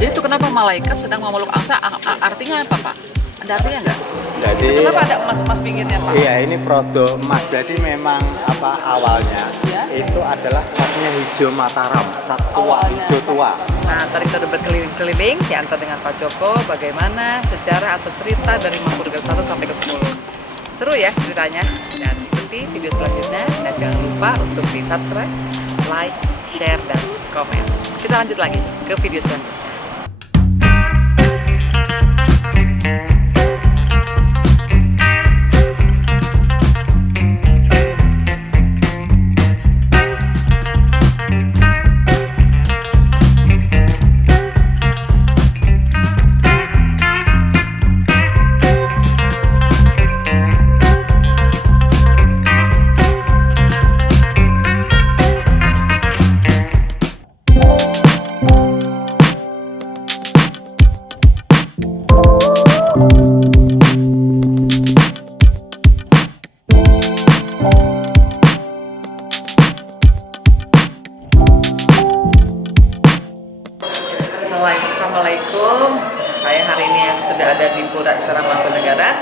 Jadi itu kenapa malaikat sedang memeluk angsa? Artinya apa, Pak? Ada artinya nggak? Jadi Itu kenapa ada emas-emas pinggirnya, Pak? iya, ini produk emas. Jadi memang awalnya Ya. itu adalah catnya hijau Mataram, cat tua, Awalnya. hijau tua. Nah, tadi kita udah berkeliling-keliling diantar dengan Pak Joko bagaimana sejarah atau cerita dari Mangkunegaran 1 sampai ke 10. Seru ya ceritanya, dan ikuti video selanjutnya dan jangan lupa untuk di subscribe, like, share, dan komen. Kita lanjut lagi ke video selanjutnya. Assalamualaikum, saya hari ini sudah ada di Pura Istana Mangkunegaran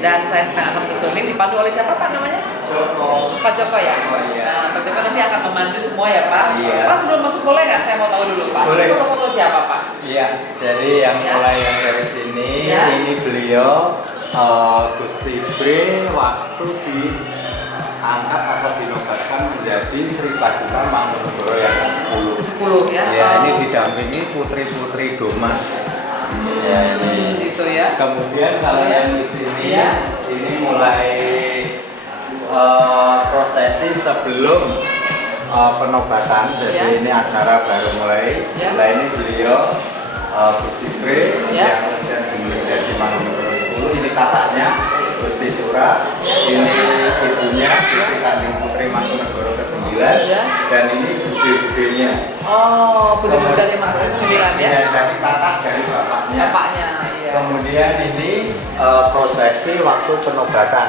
dan saya sedang akan berkeliling dipandu oleh siapa, Pak, namanya? Joko. Pak Joko ya? Nah, Pak Joko nanti akan memandu semua ya, Pak? Iya. Pak, sebelum masuk boleh nggak? Saya mau tahu dulu, Pak. Boleh. Foto-foto siapa, Pak? Iya, jadi yang Ya. mulai yang dari sini, Ya. ini beliau Gusti Bre waktu diangkat atau dinobatkan menjadi Sri Paduka Mangkunegara yang ke-10. Ke-10 ya? Ya, ini didampingi putri-putri Domas. Ya, ini. Gitu ya? Kemudian kalau yang di sini, Iya. ini mulai prosesi sebelum penobatan. Jadi Ya. ini acara baru mulai. Ya. Nah, ini beliau Gusti Bre Ya. yang kemudian menjadi Mangkunegara 10. Ini kakaknya Gusti Sura. Ini ibunya Gusti Kanjeng Putri Mangkunegara ke-9. Ya. Dan ini bude-budenya. Oh, puji-puji dari Mangkunegaran 9 ya? Ya, jadi kakak dari bapaknya. Bapaknya, iya. Kemudian ini prosesi waktu penobatan.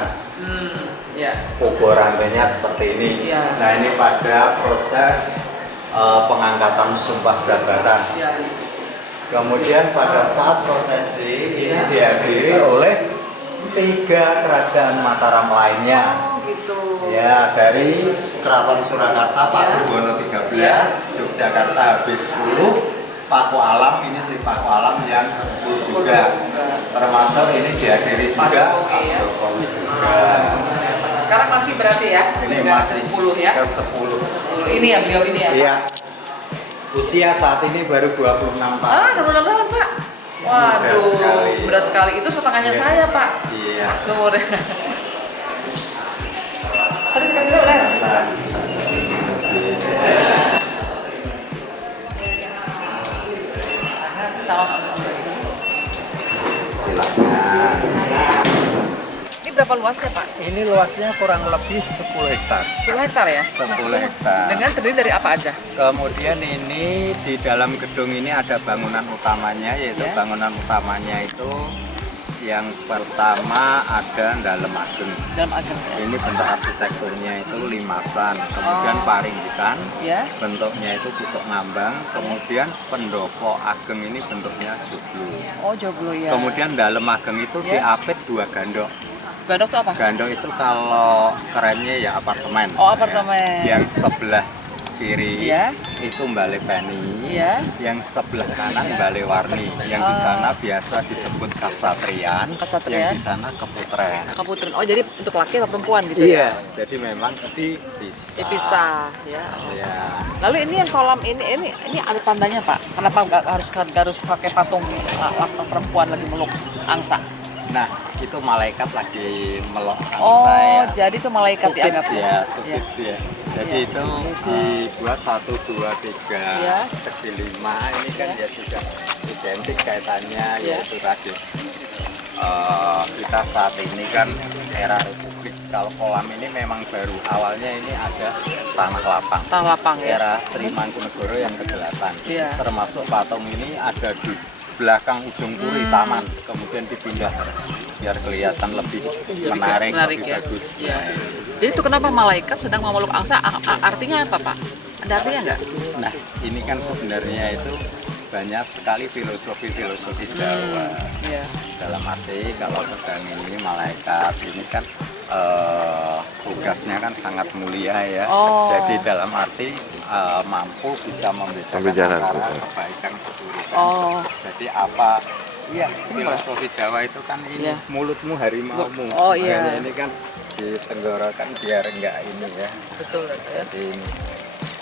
Ya. Kubur rantainya seperti ini. Iya. Nah, ini pada proses pengangkatan sumpah jabatan. Ya. Kemudian pada saat prosesi ini dihadiri oleh 3 kerajaan Mataram lainnya. Oh, gitu. Ya, dari Keraton Surakarta Pak Ya. Purwono 13, Yogyakarta habis 10, Paku Alam, ini Sri Paku Alam yang ke-10 juga. Termasuk ini dihadiri Pak juga Jokowi, Pak ya. Jokowi juga. Sekarang masih berarti ya? Ini Udah masih ke-10 ya? ke-10. 10. Ini ya, beliau ini ya? Pak? Iya. Usia saat ini baru 26 tahun. Ah, 26 tahun, Pak. Waduh, Muda sekali. berat sekali. Itu setengahnya Iya. saya, Pak. Iya. Kemudian. Tadi dekat dulu, Ren. Nah, silakan. Ini berapa luasnya, Pak? Ini luasnya kurang lebih 10 hektar. 10 hektar ya? 10 hektar. Dengan terdiri dari apa aja? Kemudian ini di dalam gedung ini ada bangunan utamanya, yaitu Ya. bangunan utamanya itu yang pertama ada Dalem Ageng. Dalam ageng. Ini bentuk arsitekturnya itu limasan, kemudian Oh. paringgitan, Ya. bentuknya itu kutuk ngambang, kemudian pendopo ageng ini bentuknya joglo. Oh, joglo ya. Kemudian Dalem Ageng itu Ya. diapit 2 gandok. Gandok tuh apa? Gandok itu kalau kerennya ya apartemen. Oh, apartemen. Yang sebelah kiri Iya. itu Mbale Peni, Iya. yang sebelah kanan Mbale Warni, yang di sana biasa disebut Kasatrian, Kasatrian. yang di sana Keputren. Keputren. Oh, jadi untuk laki atau perempuan gitu Iya, ya? jadi memang dipisah. Dipisah, ya. Iya. Lalu ini yang kolam ini ada tandanya, Pak. Kenapa nggak harus pakai patung perempuan lagi meluk angsa? Nah, itu malaikat lagi melok Oh, saya. jadi itu malaikat Tukit dianggap ya, tukit ya. Jadi Ya. itu dibuat 1, 2, 3, Ya. kecil 5. Ini kan Ya. ya juga identik kaitannya, Ya. yaitu radius. Kita saat ini kan era Republik. Kalau kolam ini memang baru. Awalnya ini ada tanah lapang. tanah lapang ya. Era Sri Mangkunegara yang ke-8. Iya. Termasuk patung ini ada di belakang ujung puri taman, kemudian dipindah biar kelihatan lebih menarik, lebih ya. bagus. Ya. Nah, ini. Jadi itu kenapa malaikat sedang memeluk angsa? Artinya apa, Pak? Ada artinya nggak? Nah, ini kan sebenarnya itu banyak sekali filosofi Jawa. Iya. Dalam arti kalau pedang ini malaikat ini kan tugasnya kan sangat mulia ya. Oh. Jadi dalam arti mampu bisa membedakan antara kebaikan keburukan. Oh. Jadi apa? Iya, filosofi Jawa itu kan ini Iya. mulutmu harimaumu. Oh, iya. Makanya ini kan ditenggorokan biar enggak ini ya. Betul ya. Jadi ini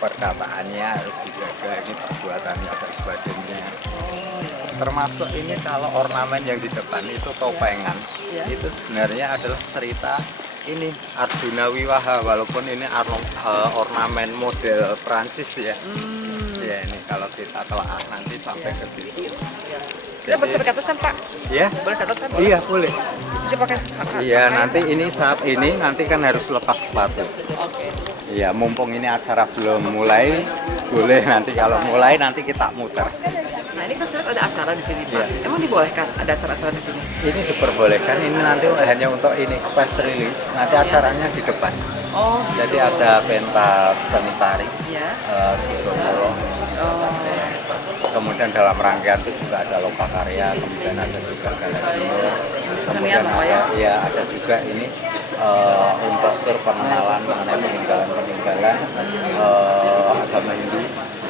perkataannya harus dijaga, ini perbuatannya dan sebagainya. Termasuk ini kalau ornamen yang di depan itu topengan, Ya. itu sebenarnya adalah cerita ini Arjuna Wiwaha, walaupun ini ornamen model Prancis ya. Ya ini kalau kita telah nanti sampai ke situ. Kita bersama ke atas kan Pak? Ya, Boleh ke atas kan? iya boleh. Bisa pakai Iya nanti ini saat ini nanti kan harus lepas sepatu. Oke. Iya mumpung ini acara belum mulai, boleh nanti kalau mulai nanti kita muter. Nah ini kan saya ada acara di sini Pak. Iya. Emang dibolehkan ada acara-acara di sini? Ini diperbolehkan, ini nanti hanya untuk ini press release, nanti acaranya di depan. Oh. Jadi ada pentas seni tari, Ya. Sudomolo. Oh. Kemudian dalam rangkaian itu juga ada lokakarya, kemudian ada juga galeri, kemudian Senian apa ya? ya ada juga ini untuk tur pengenalan mengenai peninggalan agama Hindu,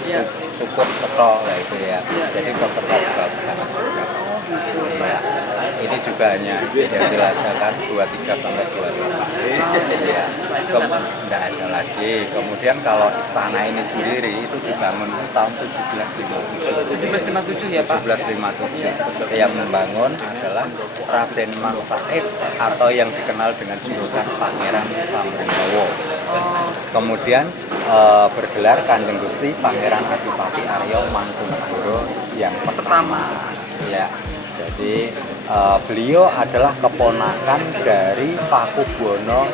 Iya. suku cetok lah itu ya. Jadi peserta juga bisa masuk. Ya, ini juga hanya yang dilaksanakan 23 sampai 28. Ya, tidak ada lagi. Kemudian kalau istana ini sendiri itu dibangun tahun 1757. 1757 ya Pak? 1757. Yang membangun adalah Raden Mas Said atau yang dikenal dengan julukan Pangeran Samringgawa. Kemudian bergelar Kanjeng Gusti Pangeran Adipati Arya Mangkunegara yang pertama. Ya. Jadi beliau adalah keponakan dari Pakubuwono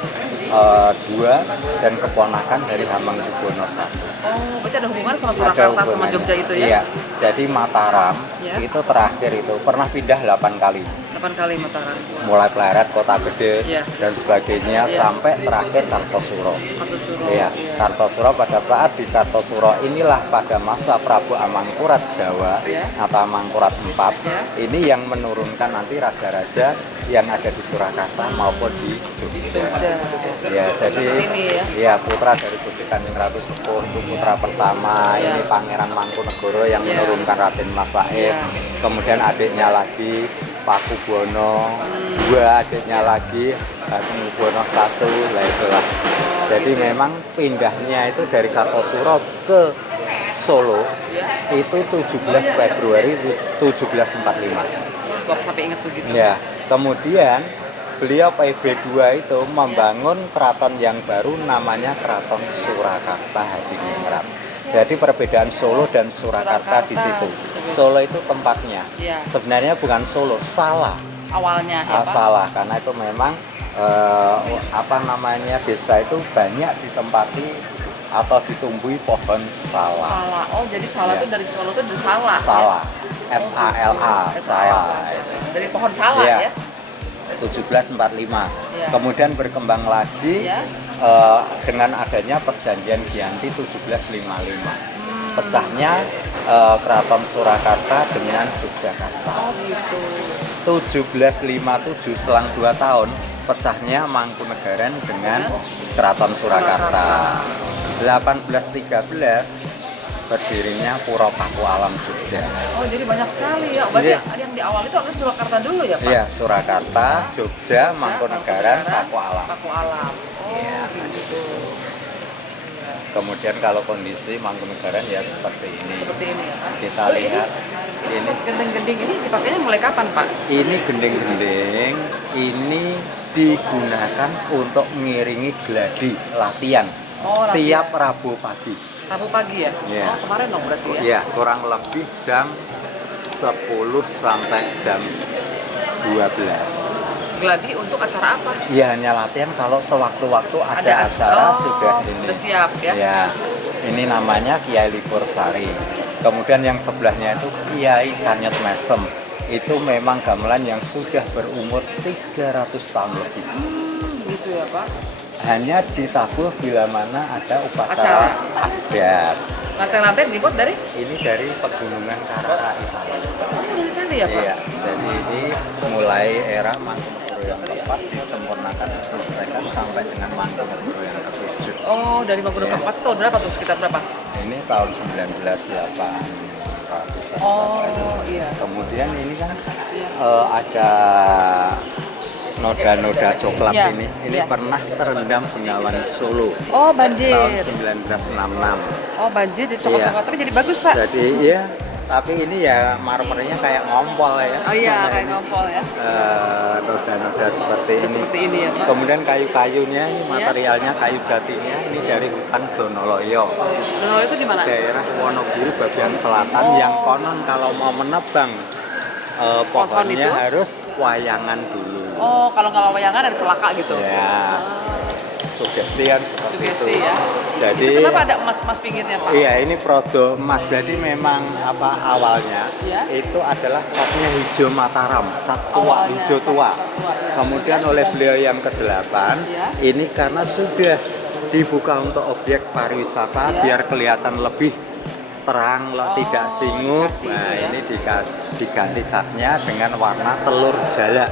II dan keponakan dari Hamengkubuwono I. Oh, berarti ada hubungan sama Ada Surakarta sama hubungannya. Jogja itu ya? Iya. Jadi Mataram Ya. itu terakhir itu pernah pindah 8 kali. 8 kali Mataram. Mulai Pleret, Kota Gede Iya. dan sebagainya Iya. sampai terakhir Kartosuro. Kartosuro. Iya, Kartosuro pada saat di Kartosuro inilah pada masa Prabu Amangkurat Jawa Ya. atau Amangkurat IV Ya. ini yang menurunkan nanti raja-raja yang ada di Surakarta maupun di Jogja. Ya, jadi Sini ya. ya putra dari Gusti Kanjeng Ratu Sepuh itu putra pertama, Ya. ini Pangeran Mangkunegara yang Ya. menurunkan Raden Mas Said. Ya. Kemudian adiknya lagi Pakubuwono, dua adiknya lagi Pakubuwono I, lah itulah. Jadi memang pindahnya itu dari Kartosuro ke Solo Ya. itu 17 Februari 1745. Kok sampai ingat begitu? Ya, kemudian beliau PB2 itu membangun keraton yang baru namanya Keraton Surakarta Hadiningrat. Jadi perbedaan Solo dan Surakarta di situ. Solo itu tempatnya. Iya. Sebenarnya bukan Solo, salah. Awalnya ya Pak? Salah karena itu memang desa itu banyak ditempati atau ditumbuhi pohon salah. Salah. Oh, jadi salah Ya. itu dari Solo itu dari salah. Salah. Ya? SALA, salah. Dari pohon salah Iya. ya? 1745. Ya. Kemudian berkembang lagi Ya. dengan adanya perjanjian Giyanti 1755. Pecahnya Keraton Surakarta dengan Yogyakarta. Oh gitu. 1757 selang 2 tahun pecahnya Mangkunegaran dengan Keraton Surakarta. 1813 berdirinya Pura Paku Alam Jogja. Oh jadi banyak sekali ya. Berarti Iya. yang di awal itu harus Surakarta dulu ya Pak? Iya, Surakarta, Jogja, Mangkunegaran, Paku Alam. Paku Alam. Oh gitu. Kemudian kalau kondisi Mangkunegaran ya seperti ini. Seperti ini ya Pak? Kita Oh, lihat ini Gending-gending ini dipakainya mulai kapan Pak? ini gending-gending ini digunakan untuk mengiringi gladi latihan Oh, latihan. tiap Rabu pagi. Rabu pagi ya? Iya. Oh kemarin dong berarti ya? Ya, kurang lebih jam 10 sampai jam 12. Gladi untuk acara apa? Ya hanya latihan kalau sewaktu-waktu ada acara sudah ini. Sudah siap ya? Ya, ini namanya Kiai Lipursari. Kemudian yang sebelahnya itu Kiai Kanyet Mesem. Itu memang gamelan yang sudah berumur 300 tahun lebih. Gitu ya Pak? Hanya ditabuh bila mana ada upacara adat. Lantai-lantai dibuat dari? Ini dari pegunungan Carrara Italia. Oh, dari tadi ya Pak? Iya, jadi ini mulai era Mangkunegoro yang keempat disempurnakan, diselesaikan sampai dengan Mangkunegoro yang ketujuh. Oh, dari Mangkunegoro Iya. keempat itu tahun berapa tuh? Sekitar berapa? Ini tahun 1980-an. Oh, iya. Kemudian ini kan Iya. ada noda-noda coklat Iya, ini iya. pernah terendam Bengawan Solo Oh, tahun banjir. 1966. Oh, banjir jadi coklat-coklat, tapi jadi bagus Pak. Jadi iya, tapi ini ya marmernya kayak ngompol ya. Oh iya, kayak ngompol ya. Noda-noda seperti ini. Seperti ini ya Pak. Kemudian kayu-kayunya, ini materialnya kayu jatinya ini dari hutan Donoloyo, Dono itu di mana? daerah Wonogiri bagian selatan yang konon kalau mau menebang Pohon itu? pohonnya harus wayangan dulu. Oh, kalau nggak wayangan ada celaka gitu. Ya, sugestian seperti Sugesti itu. ya. Jadi Itu kenapa ada emas-emas pinggirnya Pak? iya, ini produk emas. Jadi memang awalnya Ya. itu adalah catnya hijau Mataram, cat tua, Awalnya hijau tua. cat tua, ya. Kemudian oleh beliau yang ke-8, Ya. ini karena sudah dibuka untuk objek pariwisata Ya. biar kelihatan lebih terang, tidak singup. dikasih Nah, itu ya. ini diganti catnya dengan warna telur jala.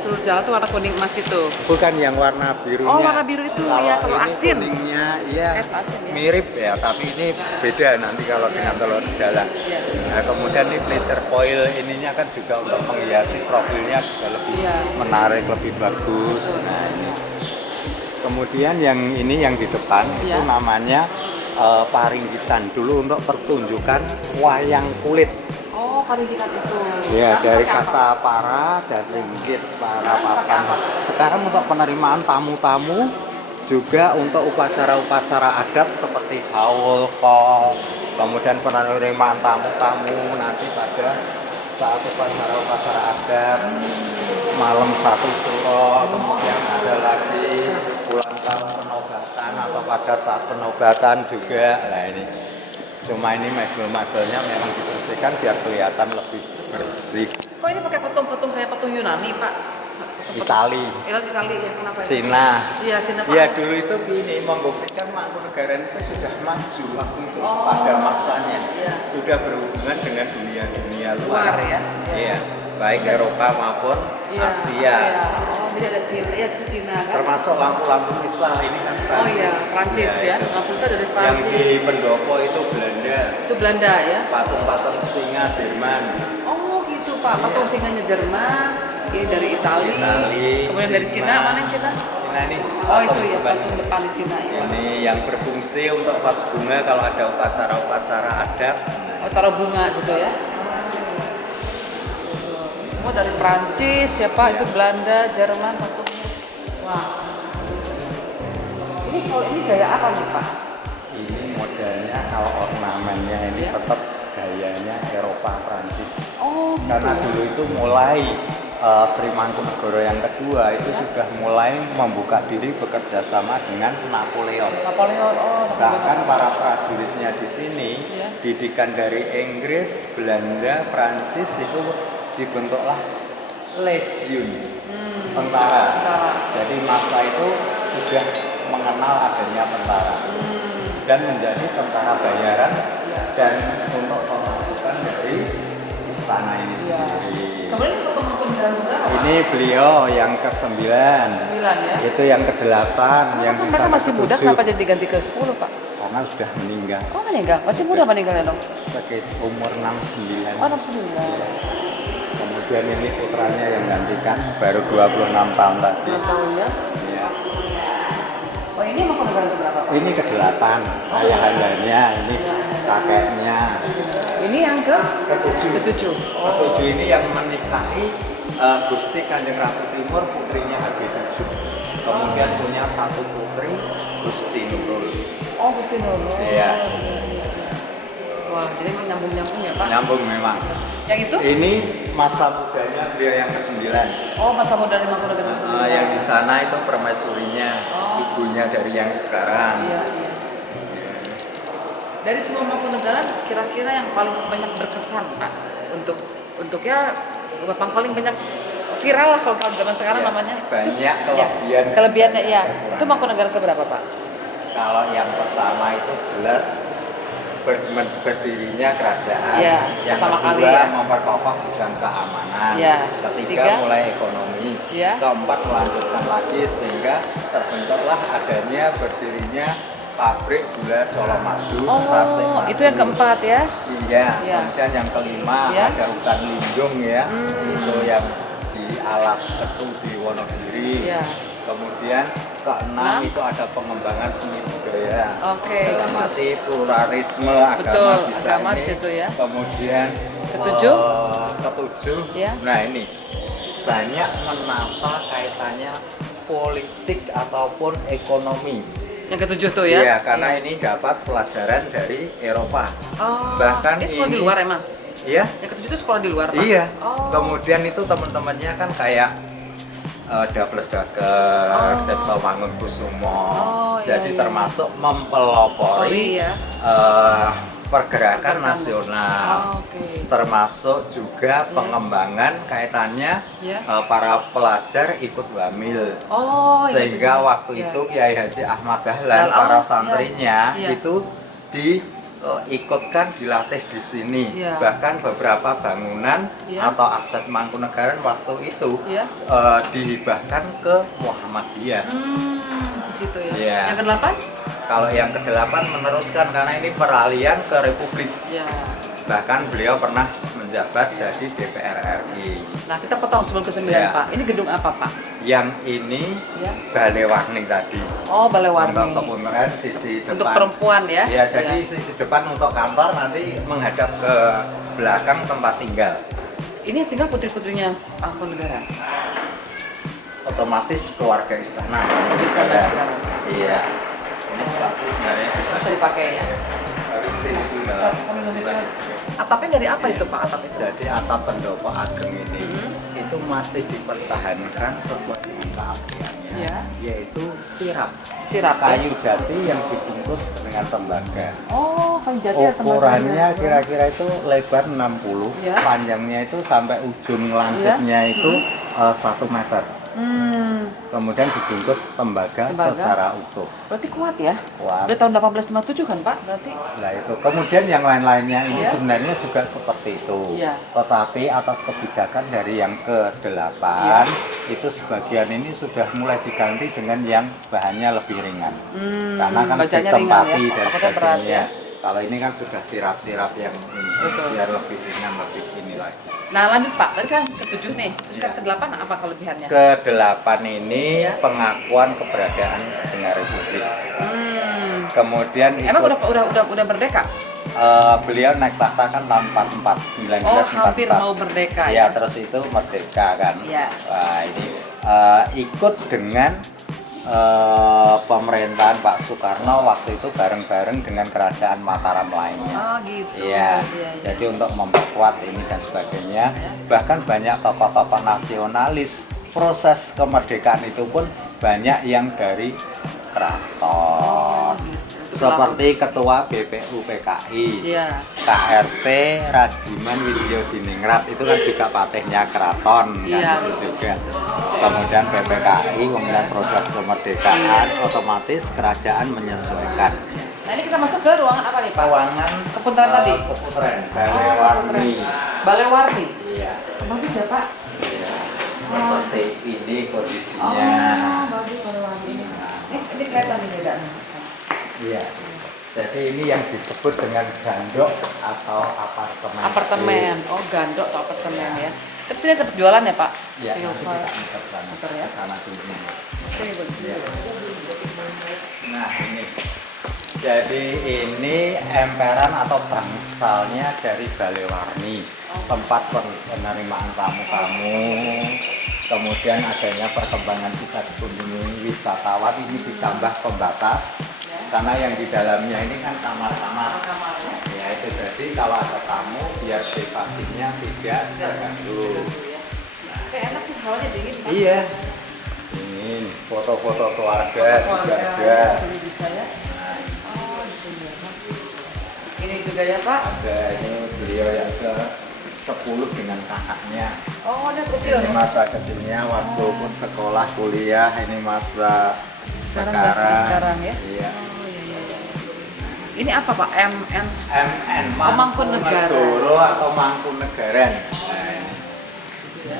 Telur jalan tuh warna kuning emas itu. Bukan yang warna birunya. Oh, warna biru itu, Kalau ya, telur ini asin. Kuningnya ya Telur asin, ya. mirip ya, tapi ini beda nanti kalau dengan telur jala. Nah, kemudian ini pleasure foil ininya kan juga untuk menghiasi, profilnya juga lebih Iya. menarik, lebih bagus. Nah, ini. Kemudian yang ini yang di depan itu Iya. namanya paringgitan dulu untuk pertunjukan wayang kulit. Oh, paringgitan itu. Ya, Sekarang dari pakai apa? kata para dan ringgit, para papan. Sekarang untuk penerimaan tamu-tamu, juga untuk upacara-upacara adat seperti haul, kol, kemudian penerimaan tamu-tamu nanti pada saat upacara-upacara adat, malam satu suro, kemudian ada lagi ulang tahun penobatan atau pada saat penobatan juga. Nah ini. Cuma ini mebel-mebelnya memang dibersihkan biar kelihatan lebih bersih. Kok ini pakai patung-patung kayak patung Yunani, Pak? Itali, Itali ya, kenapa ya? Cina. Iya, Cina Pak. Ya dulu itu ini membuktikan Mangkunegaran itu sudah maju waktu itu Oh. pada masanya. Iya. Sudah berhubungan dengan dunia-dunia Luar luar. ya? Iya, baik Eropa maupun Iya, Asia. Oh, jadi ada Cina, ya itu Cina kan? Termasuk lampu-lampu misal ini kan Prancis. Oh iya, Prancis ya. itu. Lampu itu dari Yang Prancis. di pendopo itu Belanda. Itu Belanda ya? Patung-patung singa Jerman. Oh gitu Pak, patung singanya Jerman, ini dari Itali, kemudian dari Cina, Jerman. mana yang Cina? Cina ini. Oh itu ya, depan. patung depan di Cina ya. Ini yang berfungsi untuk vas bunga kalau ada upacara-upacara adat. Oh taruh bunga gitu ya. Oh dari Prancis ya Pak, itu Belanda, Jerman patungnya. Wah. Ini kalau ini gaya apa nih Pak? Ini modelnya kalau ornamennya ini tetap gayanya Eropa Prancis. Oh gitu Karena ya. dulu itu mulai Sri Mangkunegoro yang kedua itu sudah mulai membuka diri bekerja sama dengan Napoleon. Napoleon, oh Bahkan Napoleon. para prajuritnya di sini, Iya. didikan dari Inggris, Belanda, Prancis itu dibentuklah legion, tentara. Tentara. Jadi masa itu sudah mengenal adanya tentara dan menjadi tentara bayaran dan untuk pemasukan dari istana ini Iya. sendiri. Kemudian ini foto Mangkunegaran berapa? Ini beliau yang ke-9. 9 ya. Itu yang ke-8, yang Kan di mereka sana masih muda, ke-7. kenapa jadi diganti ke 10 Pak? Karena sudah meninggal. Oh meninggal, masih muda meninggalnya dong. Sekitar umur 69. Oh 69. Kemudian ini putranya yang gantikan baru 26 tahun tadi. 6 tahun ya. Ya. Oh ini Mangkunegaran berapa Pak? Ini ke-8, ayah-ayahnya, ini kakeknya. Ini yang ke Ke-7. ke-7. Ke-7 ini yang menikahi Gusti Kanjeng Ratu Timur, putrinya Habibie. Kemudian punya satu putri, Gusti Nurul. Oh Gusti Nurul. Iya. Wah jadi emang nyambung-nyambung ya Pak? Nyambung memang. Yang itu? Ini masa mudanya beliau yang ke-9. Oh masa muda di Mangkunegaran. Yang di sana itu permaisurinya, Oh. ibunya dari yang sekarang. Iya, iya. Dari semua Mangkunegaran kira-kira yang paling banyak berkesan Pak untuk ya Bapak paling banyak viral lah kalau zaman sekarang Ya, namanya. banyak Ya, kelebihannya ya. Itu Mangkunegaran keberapa Pak? Kalau yang pertama itu jelas berdirinya kerajaan. Ya, Yang pertama kedua kali ya. memperkokoh bidang keamanan. Ya. Ketiga mulai ekonomi. Ya. Keempat melanjutkan lagi sehingga terbentuklah adanya berdirinya pabrik gula Colomadu. Tasik Oh, Madu. itu yang keempat ya? Iya. Ya. Kemudian yang kelima Ya. ada hutan lindung ya. Itu yang di Alas Ketu di Wonogiri. Ya. Kemudian keenam itu ada pengembangan seni budaya. Oke, Dalam betul. arti pluralisme Betul, agama bisa agama ini. di situ ya. Kemudian Ketujuh? ketujuh. Ya. Nah ini banyak menata kaitannya politik ataupun ekonomi. Yang ketujuh tuh ya? Iya, karena ini dapat pelajaran dari Eropa. Oh, Bahkan ini sekolah di ini- luar emang? Iya. Yang ketujuh itu sekolah di luar, Pak? Iya. Oh. Kemudian itu teman-temannya kan kayak Douglas Dager, Oh. Cipto Mangunkusumo. Oh, iya, Jadi iya. termasuk mempelopori ya. pergerakan nasional. Oh, oke. Termasuk juga pengembangan kaitannya Ya. para pelajar ikut wamil. Oh, iya, Sehingga betul. waktu Ya. itu Kiai Haji Ahmad Dahlan, Oh, para ya. santrinya Ya. itu diikutkan dilatih di sini. Ya. Bahkan beberapa bangunan Ya. atau aset Mangkunegaran waktu itu Ya. dihibahkan ke Muhammadiyah. Di situ ya. Iya. Yang kedelapan? Kalau yang kedelapan meneruskan karena ini peralihan ke Republik. Ya. Bahkan beliau pernah menjabat jadi DPR RI. Nah, kita potong sebelum ke 9, Ya. Pak. Ini gedung apa, Pak? Yang ini Ya. Balai Warni tadi. Oh, Balai Untuk Warni. kepunteran sisi depan. Untuk perempuan ya? Ya, jadi sisi depan untuk kantor nanti menghadap ke belakang tempat tinggal. Ini yang tinggal putri-putrinya Mangkunegaran. Otomatis keluarga istana. Di istana Ya. negara. Iya. Ini sepatu sebenarnya bisa Bisa dipakai ya? Harus sini dulu. Atapnya dari apa itu, Pak? Atap itu? Jadi atap pendopo ageng ini Mhm. itu masih dipertahankan sesuai dengan keasliannya, Ya. yaitu sirap Sirap ya? kayu jati yang dibungkus dengan tembaga. Oh, kayu jati ya, Ukurannya teman-teman. kira-kira itu lebar 60, Ya. panjangnya itu sampai ujung langitnya itu 1 meter. Kemudian dibungkus tembaga Tembaga. secara utuh. Berarti kuat ya? Kuat. Udah tahun 1857 kan, Pak? Berarti? Nah itu. Kemudian yang lain-lainnya ini Iya. sebenarnya juga seperti itu. Iya. Tetapi atas kebijakan dari yang ke-8 Iya. itu sebagian ini sudah mulai diganti dengan yang bahannya lebih ringan. Karena kan bacanya ditempati ringan ya? dan Takutnya berat sebagainya. ya? Kalau ini kan sudah sirap-sirap yang Betul. biar lebih ringan, lebih ini lagi. Nah, lanjut, Pak. Tadi kan ke-7 nih. Terus Iya. kan ke-8 apa kelebihannya? Ke-8 ini Iya. pengakuan keberadaan dengan Republik. Kemudian Emang ikut, udah merdeka? beliau naik tahta kan tahun 44, Oh, hampir 1944. mau merdeka Ya, ya? terus itu merdeka kan. Iya. Wah, ini ikut dengan pemerintahan Pak Soekarno waktu itu bareng-bareng dengan kerajaan Mataram lainnya. Oh, gitu. Iya, Iya. jadi untuk memperkuat ini dan sebagainya. Bahkan banyak tokoh-tokoh nasionalis. Proses kemerdekaan itu pun banyak yang dari keraton. Oh, gitu. Seperti Ketua BPU PKI. Iya. KRT Rajiman Widyo Diningrat itu kan juga patihnya keraton Iya. kan itu juga. Kemudian PPKI kemudian proses kemerdekaan otomatis kerajaan menyesuaikan. Nah, ini kita masuk ke ruangan apa nih, Pak? Ruangan Kepunteran tadi? Kepunteran Oh, Balai Warni. Balai Warni. Iya. Bagus ya, Pak? Iya. Seperti ini kondisinya. Oh, bagus Balai Warni. Ini kelihatan nih bedanya. Iya. Jadi ini yang disebut dengan gandok atau apartemen. Apartemen. Oh, gandok atau apartemen ya. Terus ini tetap jualan ya, Pak? Iya, nanti Silver. kita angkat sana. Motor ya? Sana dulu. Oke, bagus. Iya. Nah ini, jadi ini emperan atau bangsalnya dari Balai Warni, tempat penerimaan tamu-tamu, kemudian adanya perkembangan bisa dikunjungi wisatawan ini ditambah pembatas, karena yang di dalamnya ini kan kamar-kamar. Kamarnya. Ya itu jadi kalau ada tamu biar privasinya tidak terganggu. Kayak enak sih, hawanya dingin, Pak. Iya. Ingin foto-foto keluarga juga ada. Sini bisa ya? Oh, di sini ya, Pak. Ini juga ya, Pak? Ada ini beliau yang ke 10 dengan kakaknya. Oh, ada kecil Ini nih. masa kecilnya waktu sekolah kuliah, ini masa Sekarang sekarang. sekarang ya? Iya. Oh, iya, iya, iya. Ini apa Pak? MN? MN, Mangkunegara atau Mangkunegaran. Nah, ya.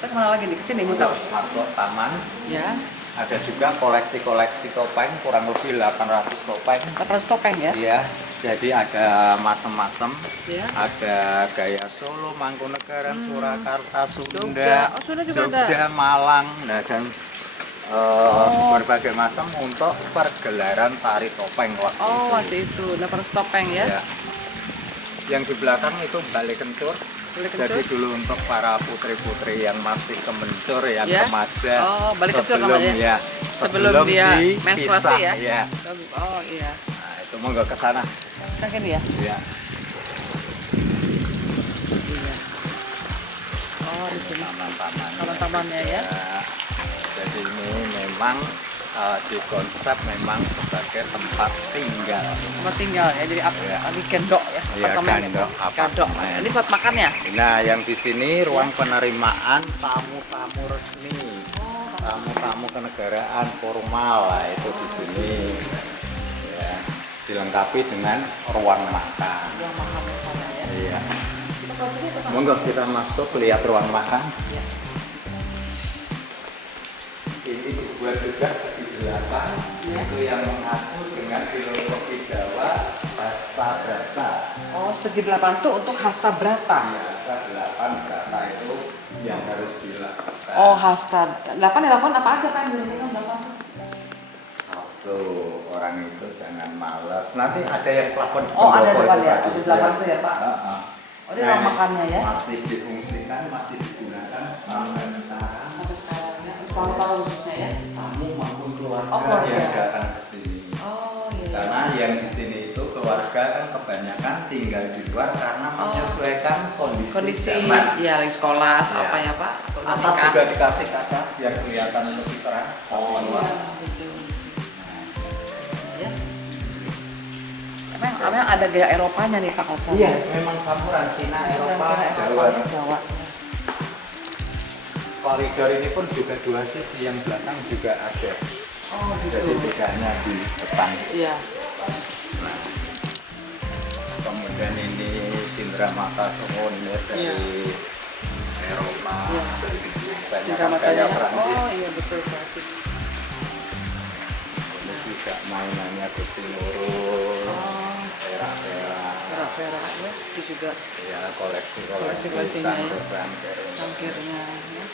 Kita kemana lagi nih? Kesini muter? Masuk taman. Ya. Ada juga koleksi-koleksi topeng, kurang lebih 800 topeng. 800 topeng ya? Iya, jadi ada macam-macam. Ya. Ada gaya Solo, Mangkunegaran, Surakarta, Sunda, Jogja. Oh, Sunda juga Jogja, Malang, nah, dan berbagai macam untuk pergelaran tari topeng waktu itu 800 topeng ya? Ya. Yang di belakang itu Bale Kencur. Jadi dulu untuk para putri-putri yang masih kemencur, yang ya? remaja, Bale Kencur sebelum namanya? ya, sebelum dia menstruasi ya? ya. Oh iya. Nah, itu monggo ke sana. Kan ya? Ya. Iya. Oh di sini. Taman-tamannya ya? Jadi ini memang dikonsep memang sebagai tempat tinggal. Tempat tinggal ya, jadi di gendok ya? Iya, gendok, gendok. Ini buat makan ya? Nah, yang di sini ruang penerimaan tamu-tamu resmi, tamu-tamu kenegaraan formal lah itu di sini. Ya, dilengkapi dengan ruang makan. Ruang makan sana ya? Iya. Kita kalau sini apa? Monggo kita masuk lihat ruang makan. Ya. Ini dibuat juga segi 8, itu yang mengatur dengan filosofi Jawa hasta brata. Oh, segi 8 itu untuk hasta brata. Ya, hasta 8 brata itu yang harus dilakukan. Oh, hasta 8 ya, 8 apa aja Pak yang boleh minum 8? Satu, orang itu jangan malas. Nanti ada yang pelakon di ada pendopo depan itu ya, tadi. di belakang itu ya Pak? Oh, ini ruang ini makannya ya? Masih difungsikan, masih digunakan sampai sekarang. Sampai sekarang ya, untuk tamu-tamu khususnya ya? Tamu maupun keluarga, keluarga yang datang ke sini. Oh iya. Karena yang di sini itu keluarga kan kebanyakan tinggal di luar karena menyesuaikan kondisi zaman. Ya, lagi sekolah atau Ya. apa ya Pak? Atau Atas nikah. juga dikasih kaca biar kelihatan lebih terang. Oh lebih iya. luas. Gitu. Ya. Memang ada gaya Eropanya nih Pak kalau Iya, memang campuran Cina, Eropa, Jawa. Jawa. Koridor ini pun juga dua sisi, yang belakang juga ada. Oh gitu. Jadi bedanya di depan. Iya. Nah, kemudian ini cindramata souvenir dari Eropa. Iya. Banyak Cinderamatanya. gaya Prancis. Oh iya betul Prancis. Ini juga mainannya Gusti Nurul. Oh. Perak-perak. Perak-perak ya, itu juga Ya, koleksi-koleksi Koleksi-koleksinya ya. cangkir-cangkir. cangkirnya ya.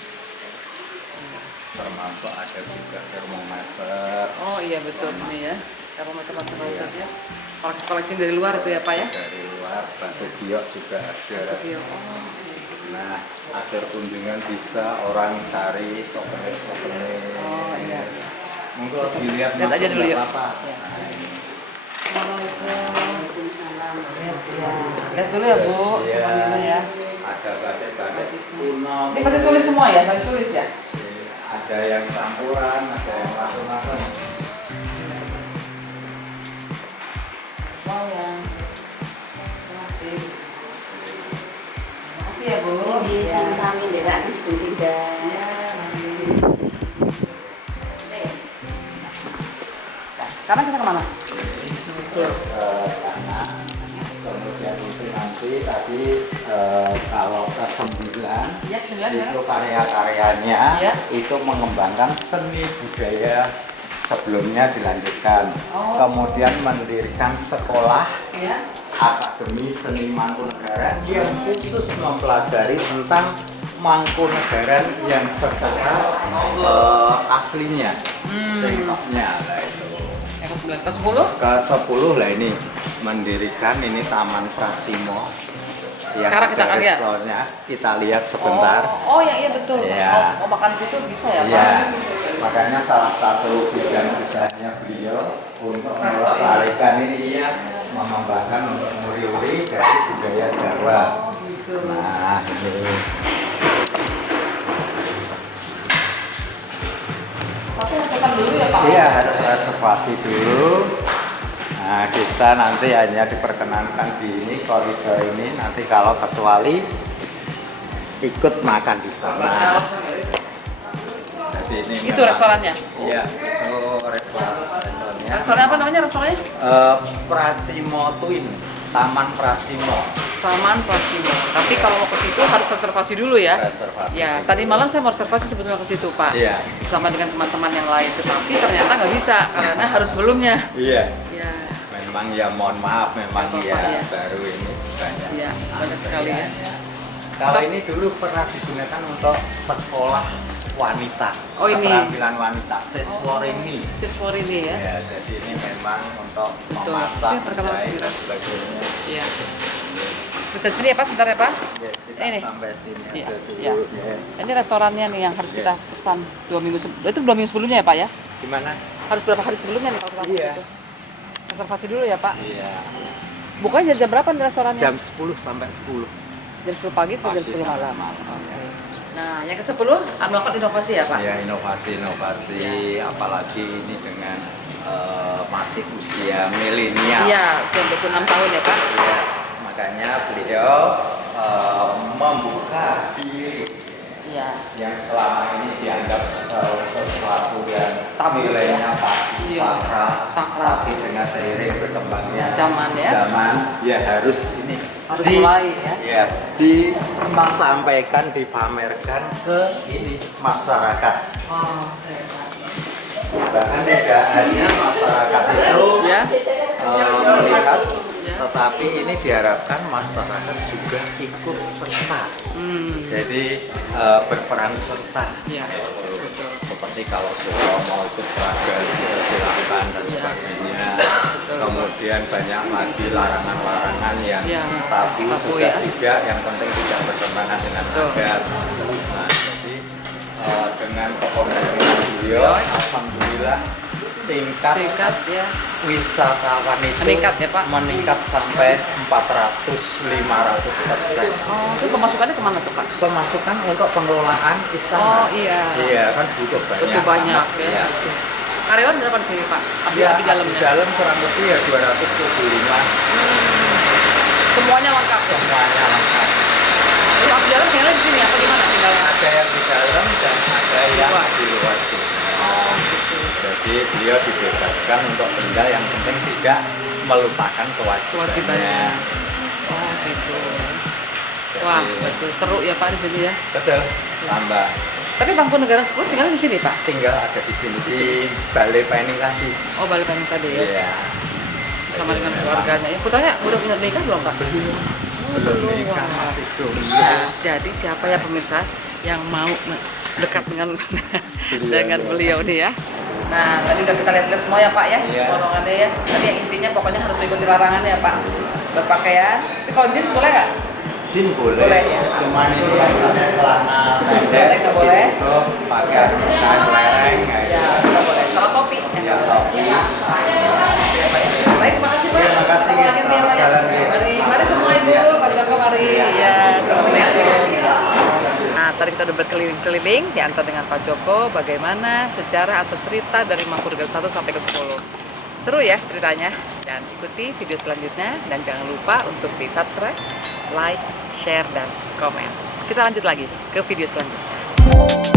Termasuk ada juga termometer. Oh iya betul ini ya. Termometer ya. Koleksi dari luar itu ya Pak ya? Dari luar, batu biok juga ada. Video. Oh. Nah, akhir kunjungan bisa orang cari souvenir-souvenir. Oh iya. Monggo dilihat Lihat aja dulu yuk. apa. Ya. Nah, ini. Ya. Lihat dulu ya Bu. Iya. Dulu ya. Ada batik-batik kuno. Ini pakai tulis semua ya? Pakai tulis ya? Ada yang campuran, ada yang langsung-langsung. Wow ya. Terima kasih ya Bu. Iya, sama-sama deh, aku sebutin dah. Ya, mari. Nah, sekarang kita kemana? Ke kanan. Kemudian itu nanti tadi kalau ke 9 Ya, 9 ya. itu karya-karyanya Ya. itu mengembangkan seni budaya sebelumnya dilanjutkan. Oh. Kemudian mendirikan sekolah Ya. Akademi Seni Mangkunegaran yang khusus mempelajari tentang Mangkunegaran yang secara aslinya, contohnya lah itu. Yang ke-9, ke-10? Ke-10 lah ini mendirikan ini Taman Prasimo. Yang Sekarang kita ada akan lihat. restorannya, kita lihat sebentar. Oh ya iya betul. Iya. Oh, makan di situ bisa ya Pak? Ya, makanya salah satu bidang usahanya beliau untuk melestarikan ini ya, mengembangkan untuk muri-uri dari budaya Jawa. Oh gitu. Nah, ini Tapi harus pesan dulu ya Pak? iya harus reservasi dulu. Nah, kita nanti hanya diperkenankan di ini koridor ini. Nanti kalau kecuali ikut makan di sana. Jadi ini Itu memang- restorannya? Iya, itu restorannya. Restoran apa namanya restorannya? Pracimo Twin, Taman Pracimo. Taman Pracimo. Tapi kalau mau ke situ harus reservasi dulu ya. Reservasi. Ya, tadi malam saya mau reservasi sebetulnya ke situ, Pak. Iya. Bersama dengan teman-teman yang lain, tetapi ternyata nggak bisa karena harus sebelumnya. Iya. Ya, Memang ya mohon maaf, memang Apa, ya Pak, ya? baru ini banyak. ya banyak sekali ya. Kalau ini dulu pernah digunakan untuk sekolah wanita. Oh, ini. Keterampilan wanita, sisworini. Siswa ini ya. Ya, jadi ini memang untuk Betul. memasak, Ini terkenal menjahit juga. dan sebagainya. Iya. Kita sini ya Pak, sebentar ya Pak. Ya, kita Ini. sampai sini Iya, aja dulu. iya. Ya. Ini restorannya nih yang harus Iya. kita pesan 2 minggu itu 2 minggu sebelumnya ya Pak ya. Gimana? Harus berapa hari sebelumnya nih kalau kita mau Iya. ke situ? Reservasi dulu ya Pak. Iya. Bukanya jam berapa nih restorannya? Jam 10 sampai 10. Jam 10 pagi atau jam Pagi 10 sampai malam? malam. Oke. Nah, yang ke-10 melakukan inovasi ya Pak? Ya, inovasi, apalagi ini dengan masih usia milenial. Iya, usia 26 tahun ya Pak. Ya, makanya beliau membuka diri Iya. yang selama ini dianggap sesuatu yang Tabu. nilainya pasti Iya. Sakral. tapi dengan seiring berkembangnya Zaman ya. ya harus ini Harus mulai ya. ya disampaikan, dipamerkan ke ini masyarakat. Oh, Bahkan tidak hanya masyarakat itu ya. melihat, Ya. tetapi ini diharapkan masyarakat juga ikut serta. Jadi berperan serta. Iya. Betul. Seperti kalau sudah mau ikut pelajar kita silakan dan Ya. sebagainya. Betul. Kemudian banyak lagi larangan-larangan yang Ya. tabu Tabu, juga ya. tidak, yang penting tidak bertentangan dengan Betul. adat. Nah, jadi dengan kepemimpinan beliau, alhamdulillah tingkat ya. wisatawan itu Meningkat ya, Pak? meningkat sampai 400-500%. Oh, itu pemasukannya kemana tuh Pak? Pemasukan untuk pengelolaan Oh istana. iya. Iya, kan butuh banyak. Butuh banyak banget, ya. Karyawan berapa di sini Pak? Abdi Ya, abdi dalamnya. di dalam kurang lebih ya 275, Semuanya lengkap ya. semuanya lengkap. Lalu abdi dalam tinggalnya di sini apa di mana tinggalnya? Ada yang di dalam dan ada yang Luar. di luar juga. Oh gitu. Jadi beliau dibebaskan untuk tinggal, yang penting tidak melupakan Kewajibannya. kewajibannya. Oh gitu. Wah, betul seru ya Pak di sini ya. Betul, tambah Tapi Mangkunegaran 10 tinggal di sini Pak. tinggal ada di sini di Balai Pening tadi. Oh, balik Bandung tadi ya. Iya. Sama Jadi dengan memang keluarganya. Ya, putranya udah punya nikah belum Pak? belum nikah, Wah. masih jomblo. Nah, jadi siapa ya pemirsa yang mau dekat dengan dengan beliau nih ya. Nah, tadi udah kita lihat semua ya Pak ya, Iya. porongannya ya. Tadi yang intinya pokoknya harus mengikuti larangannya ya Pak. Berpakaian, tapi kalau jeans boleh nggak? Jin boleh, Boleh, ya. cuman ini yang pakai celana pendek Boleh, nggak boleh? itu pakai kain lereng kayak Ya, gitu. nggak boleh. Sama topi. Ya, topi. Ya, Pak. Baik, terima kasih Pak. Terima kasih, Ketemu lagi nih ya Pak ya. selamat jalan, ya. Mari semua Ibu, Pak Joko mari. Ya, assalamualaikum. Nah, tadi kita udah berkeliling-keliling diantar dengan Pak Joko bagaimana sejarah atau cerita dari Mangkunegaran 1 sampai ke 10. Seru ya ceritanya, dan ikuti video selanjutnya dan jangan lupa untuk di subscribe, like, share, dan komen. Kita lanjut lagi ke video selanjutnya.